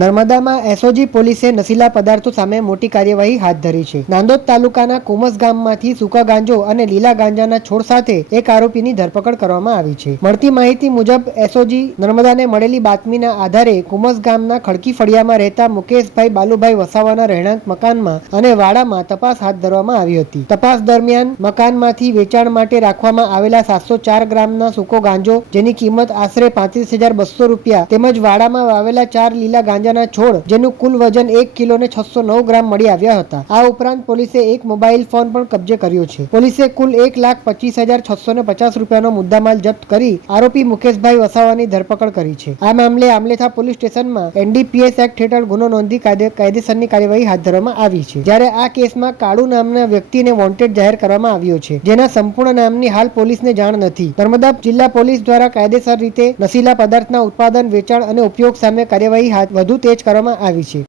નર્મદામાં SOG પોલીસે નશીલા પદાર્થો સામે મોટી કાર્યવાહી હાથ ધરી છે. નાંદોદ તાલુકાના કુમસ ગામમાંથી સૂકા ગાંજો અને લીલા ગાંજાના છોડ સાથે એક આરોપીની ધરપકડ કરવામાં આવી છે. મળતી માહિતી મુજબ એસઓજી નર્મદાને મળેલી બાતમીના આધારે કુમસ ગામના ખડકી ફળિયામાં રહેતા મુકેશભાઈ બાલુભાઈ વસાવાના રહેણાંક મકાનમાં અને વાડામાં તપાસ હાથ ધરવામાં આવી હતી. તપાસ દરમિયાન મકાનમાંથી વેચાણ માટે રાખવામાં આવેલા 704 ગ્રામના સૂકો ગાંજો, જેની કિંમત આશરે 35,200 રૂપિયા, તેમજ વાડામાં વાવેલા 4 લીલા ગાંજાના છોડ, જેનું કુલ વજન 1 કિલો ને 609 ગ્રામ મળી આવ્યા હતા. આ ઉપરાંત પોલીસે એક મોબાઈલ ફોન પણ કબજે કર્યો છે. પોલીસે કુલ 1,25,650 રૂપિયાનો મુદ્દામાલ જપ્ત કરી આરોપી મુકેશભાઈ વસાવાની ધરપકડ કરી છે. આ મામલે આમલેથા પોલીસ સ્ટેશનમાં એનડીપીએસ એક્ટ હેઠળ ગુનો નોંધી કાયદેસરની કાર્યવાહી હાથ ધરવામાં આવી છે. જ્યારે આ કેસમાં કાળુ નામના વ્યક્તિને વોન્ટેડ જાહેર કરવામાં આવ્યો છે, જેના સંપૂર્ણ નામની હાલ પોલીસને જાણ નથી. નર્મદા જિલ્લા પોલીસ દ્વારા કાયદેસર રીતે નશીલા પદાર્થના ઉત્પાદન, વેચાણ અને ઉપયોગ સામે કાર્યવાહી વધુ તેજ કરવામાં આવી છે.